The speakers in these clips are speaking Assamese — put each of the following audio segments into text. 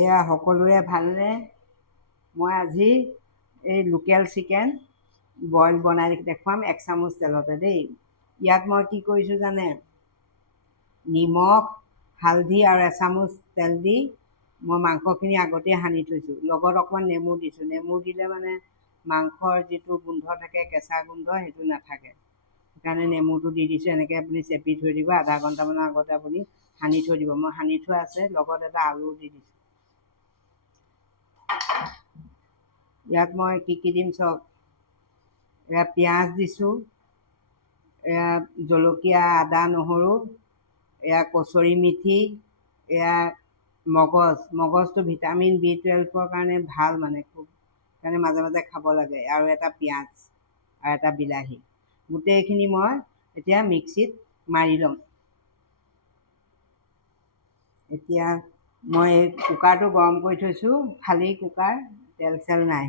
এয়া সকলোৰে ভালনে? মই আজি এই লোকেল চিকেন বইল বনাই দেখুৱাম 1 চামুচ তেলতে দেই। ইয়াত মই কি কৰিছোঁ জানে? নিমখ, হালধি আৰু 1 চামুচ তেল দি মই মাংসখিনি আগতে সানি থৈছোঁ। লগত অকণমান নেমু দিছোঁ। নেমু দিলে মানে মাংসৰ যিটো গোন্ধ থাকে, কেঁচা গোন্ধ সেইটো নাথাকে। সেইকাৰণে নেমুটো দি দিছোঁ। এনেকৈ আপুনি চেপি থৈ দিব। আধা ঘণ্টামানৰ আগতে আপুনি সানি থৈ দিব। মই সানি থোৱা আছে। লগত এটা আলু দি দিছোঁ। ইয়াত মই কি দিম চাওক। এয়া পিঁয়াজ দিছোঁ, এয়া জলকীয়া, আদা, নহৰু, এয়া কচুৰি মেথি, এয়া মগজটো ভিটামিন B12ৰ কাৰণে ভাল মানে খুব, সেইকাৰণে মাজে মাজে খাব লাগে। আৰু এটা পিঁয়াজ আৰু এটা বিলাহী, গোটেইখিনি মই এতিয়া মিক্সিত মাৰি ল'ম। এতিয়া মই এই কুকাৰটো গৰম কৰি থৈছোঁ, খালী কুকাৰ, তেল চেল নাই।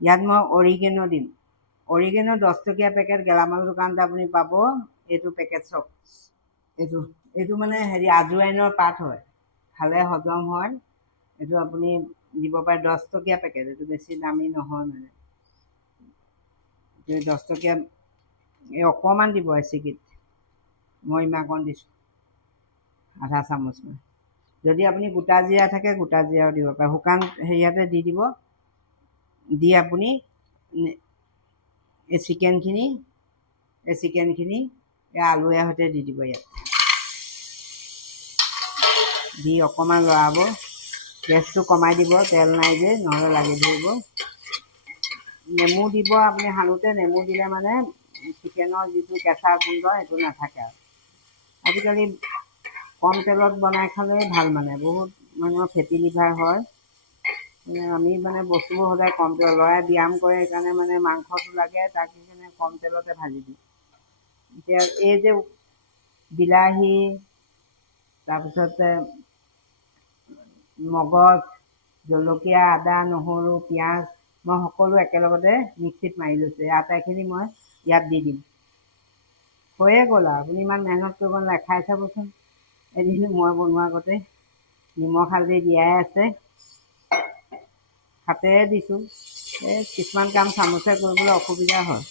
ইয়াত মই অৰিগেনো দিম। অৰিগেনো 10 টকীয়া পেকেট গেলামাল দোকানতে আপুনি পাব। এইটো পেকেট চাওক, এইটো মানে আজুৱাইনৰ পাত হয়, খালে হজম হয়। এইটো আপুনি দিব পাৰে। 10 টকীয়া পেকেট, এইটো বেছি দামী নহয় মানে। 10 টকীয়া এই অকণমান দিব এচিকিত। মই ইমানকণ দিছোঁ, আধা চামুচমান। যদি আপুনি গোটা জিৰা থাকে, গোটা জিৰাও দিব পাৰে। শুকান হেৰিয়াতে দি দিব। দি আপুনি এই চিকেনখিনি এই আলুৱে সৈতে দি দিব। ইয়াত দি অকণমান লৰাব। গেছটো কমাই দিব, তেল নাই যে, নহ'লে লাগি ধৰিব। নেমু দিব। আপুনি সানোতে নেমু দিলে মানে চিকেনৰ যিটো কেঁচা গোন্ধ সেইটো নাথাকে। আৰু আজিকালি কম তেলত বনাই খালেই ভাল মানে। বহুত মানুহৰ ফেটি লিভাৰ হয়। আমি মানে বস্তুবোৰ সদায় কম তেল, ল'ৰাই ব্যায়াম কৰে, সেইকাৰণে মানে মাংসটো লাগে, তাক সেইকাৰণে কম তেলতে ভাজি দিওঁ। এতিয়া এই যে বিলাহী, তাৰপিছতে মগজ, জলকীয়া, আদা, নহৰু, পিঁয়াজ মই সকলো একেলগতে মিক্সিত মাৰি লৈছোঁ। এই আটাইখিনি মই ইয়াত দি দিম। হৈয়ে গ'ল আৰু, আপুনি ইমান মেহনত কৰিব নালাগে। খাই চাবচোন এদিন মই বনোৱা আগতে। নিমখ হালধি দিয়াই আছে, হাতেৰে দিছোঁ। এই কিছুমান কাম চামুচে কৰিবলৈ অসুবিধা হয়।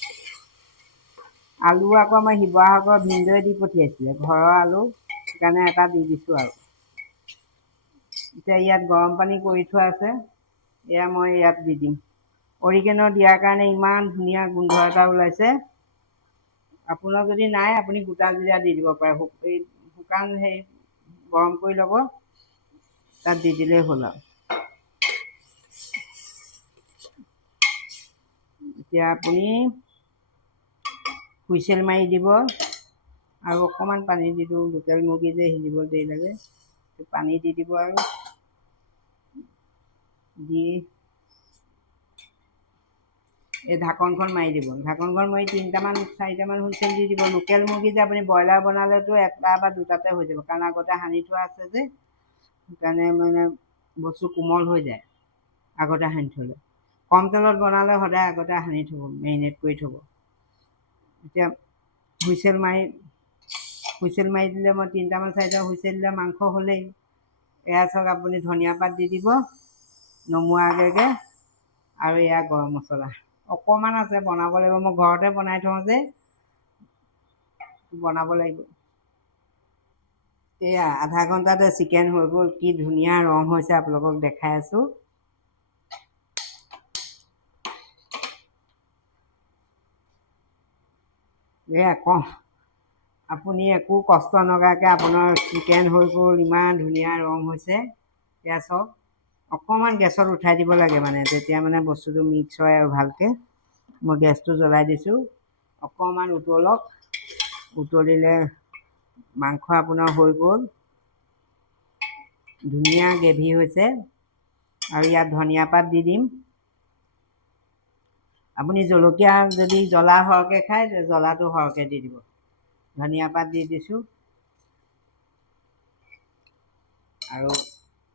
আলু আকৌ আমাৰ শিৱসাগৰৰ ভিনদেউৱে দি পঠিয়াইছিলে, ঘৰৰ আলু, সেইকাৰণে এটা দি দিছোঁ আৰু। এতিয়া ইয়াত গৰম পানী কৰি থোৱা আছে, এয়া মই ইয়াত দি দিম। অৰিগেনো দিয়াৰ কাৰণে ইমান ধুনীয়া গোন্ধ এটা ওলাইছে। আপোনাৰ যদি নাই, আপুনি গোটা জিৰা দি দিব পাৰে। শুকান হেৰি গৰম কৰি ল'ব, তাত দি দিলেই হ'ল আৰু। এতিয়া আপুনি হুইচেল মাৰি দিব। আৰু অকণমান পানী দি দিওঁ, লোকেল মুৰ্গী যে সিজিব দেৰি লাগে। পানী দি দিব আৰু দি এই ঢাকনখন মাৰি দিব। ঢাকনখন মাৰি 3টামান 4টামান হুইচেল দি দিব। লোকেল মুৰ্গী যে আপুনি ব্ৰইলাৰ বনালেতো 1টা বা 2টাতে হৈ যাব, কাৰণ আগতে সানি থোৱা আছে যে, সেইকাৰণে মানে বস্তু কোমল হৈ যায় আগতে সানি থ'লে। কম তেলত বনালে সদায় আগতে সানি থ'ব, মেৰিনেট কৰি থ'ব। এতিয়া হুইচেল মাৰি দিলে, মই 3টামান 4টা হুইচেল দিলে মাংস হ'লেই। এয়া চাওক, আপুনি ধনিয়া পাত দি দিব নমোৱাৰ আগে আগে। আৰু এয়া গৰম মছলা অকণমান আছে, বনাব লাগিব। মই ঘৰতে বনাই থওঁ যে, বনাব লাগিব। এয়া আধা ঘণ্টাতে চিকেন হৈ গ'ল। কি ধুনীয়া ৰং হৈছে, আপোনালোকক দেখাই আছোঁ। আপুনি একো কষ্ট নকৰাকৈ আপোনাৰ চিকেন হৈ গ'ল। ইমান ধুনীয়া ৰং হৈছে। এয়া চাওক, অকণমান গেছত উঠাই দিব লাগে মানে, তেতিয়া মানে বস্তুটো মিক্স হয় আৰু ভালকৈ। মই গেছটো জ্বলাই দিছোঁ। অকণমান উতলক, উতলিলে মাংস আপোনাৰ হৈ গ'ল। ধুনীয়া গ্ৰেভি হৈছে। আৰু ইয়াত ধনিয়া পাত দি দিম। আপুনি জলকীয়া যদি জ্বলা সৰহকৈ খায়, জ্বলাটো সৰহকৈ দি দিব। ধনিয়া পাত দি দিছোঁ। আৰু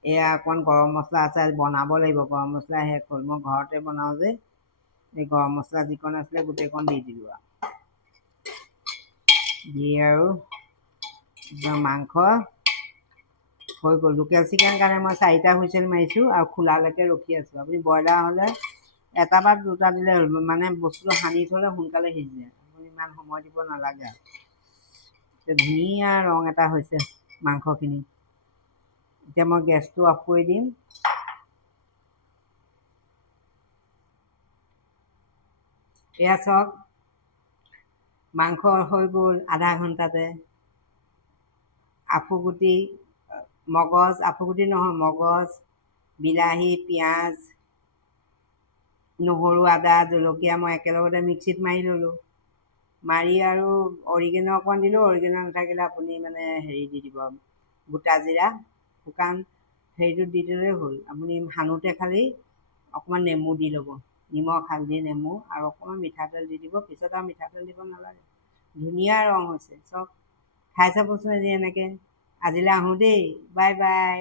এয়া অকণ গৰম মছলা আছে, বনাব লাগিব। গৰম মছলা শেষ হ'ল, মই ঘৰতে বনাওঁ যে। এই গৰম মছলা যিকণ আছিলে গোটেইকণ দি দিলোঁ আৰু। দি আৰু মাংস হৈ গ'ল। লোকেল চিকেন কাৰণে মই 4টা হুইচেল মাৰিছোঁ আৰু খোলালৈকে ৰখি আছোঁ। আপুনি ব্ৰইলাৰ হ'লে এটা বা দুটা দিলে হ'ল, মানে বস্তুটো সানি থ'লে সোনকালে সিজি যায়, আপুনি ইমান সময় দিব নালাগে আৰু। এতিয়া ধুনীয়া ৰং এটা হৈছে মাংসখিনি। এতিয়া মই গেছটো অফ কৰি দিম। এয়া চাওক, মাংস হৈ গ'ল আধা ঘণ্টাতে। আফুগুটি, মগজ, আফুগুটি নহয়, মগজ, বিলাহী, পিঁয়াজ, নহৰু, আদা, জলকীয়া মই একেলগতে মিক্সিত মাৰি ল'লোঁ। মাৰি আৰু অৰিগেনো অকণমান দিলোঁ। অৰিগেনো নাথাকিলে আপুনি মানে হেৰি দি দিব, গোটা জিৰা, শুকান হেৰিটো দি দিলেই হ'ল। আপুনি সানোতে খালি অকণমান নেমু দি ল'ব, নিমখ, হালধি, নেমু আৰু অকণমান মিঠাতেল দি দিব। পিছত আৰু মিঠাতেল দিব নালাগে। ধুনীয়া ৰং হৈছে, চব খাই চাবচোন এদিন এনেকৈ। আজিলৈ আহোঁ দেই, বাই বাই।